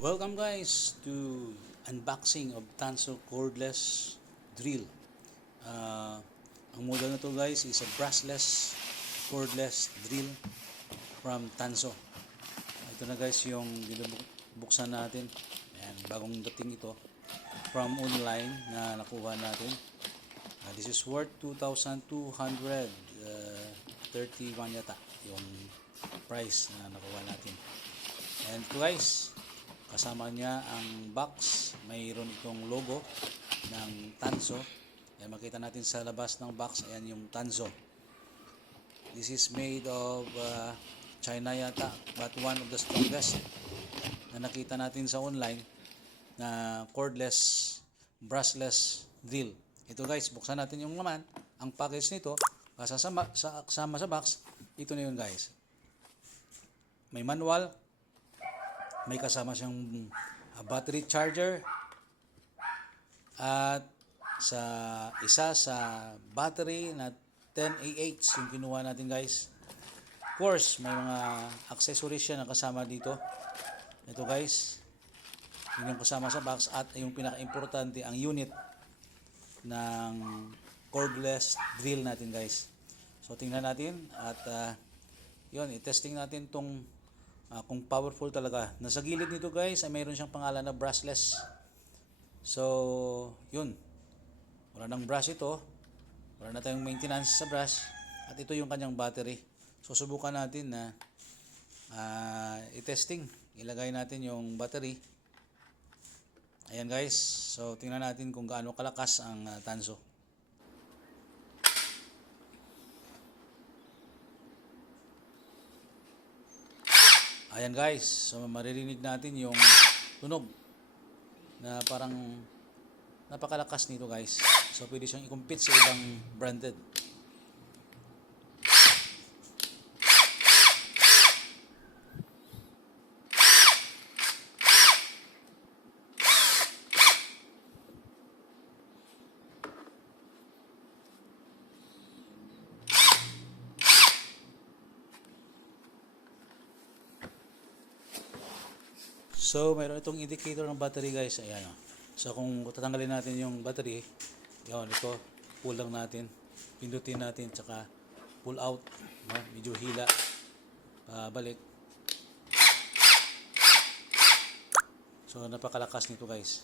Welcome guys to unboxing of Tanso cordless drill. Ang model na to guys is a brushless cordless drill from Tanso. Ito na guys yung binubuksan natin. Ayan, bagong dating ito from online na nakuha natin. This is worth 2,231 yata yung price na nakuha natin. And guys, kasama niya ang box, mayroon itong logo ng Tanso. Ayan, makita natin sa labas ng box, ayan yung Tanso. This is made of China yata, but one of the strongest na nakita natin sa online na cordless, brushless drill. Ito guys, buksan natin yung laman. Ang package nito, kasama sa box, ito na yun guys. May manual, may kasama siyang battery charger, at isa sa battery na 10AH yung kinuha natin guys. Of course, may mga accessories siya na kasama dito. Ito guys, yun yung kasama sa box, at yung pinaka-importante, ang unit ng cordless drill natin guys. So tingnan natin at yun, i-testing natin tong kung powerful talaga. Nasa gilid nito guys ay mayroon siyang pangalan na brushless. So yun, wala nang brush ito, wala na tayong maintenance sa brush, at ito yung kanyang battery. So subukan natin na i-testing. Ilagay natin yung battery. Ayan guys, so tingnan natin kung gaano kalakas ang Tanso. Ayan guys, so maririnig natin yung tunog na parang napakalakas nito guys. So pwede siyang i-compete sa ibang branded. So, mayroon itong indicator ng battery guys. Ayan o. So, kung tatanggalin natin yung battery, yun, ito, pull lang natin. Pindutin natin, tsaka pull out. No? Medyo hila. Balik. So, napakalakas nito guys.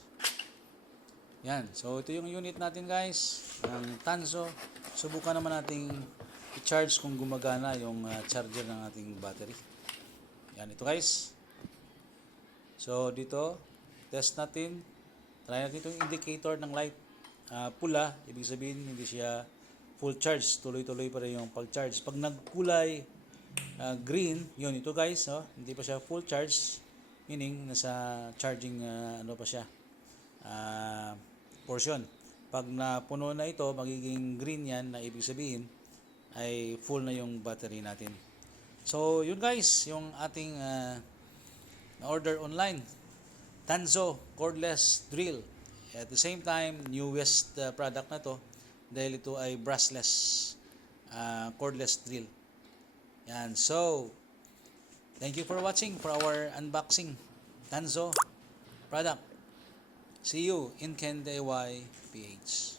Yan. So, ito yung unit natin guys. Ng Tanso. Subukan naman nating i-charge kung gumagana yung charger ng ating battery. Yan, ito guys. So dito, test natin. Try natin itong indicator ng light. Pula, ibig sabihin hindi siya full charge. Tuloy-tuloy pa rin yung pag-charge. Pag nagkulay green, yun ito guys, hindi pa siya full charge. Meaning, nasa charging ano pa siya, portion. Pag napuno na ito, magiging green yan, na ibig sabihin ay full na yung battery natin. So yun guys, yung ating na-order online, Tanso cordless drill. At the same time, newest product na to dahil ito ay brushless cordless drill. Yan. So, thank you for watching for our unboxing Tanso product. See you in Ken DIY PH.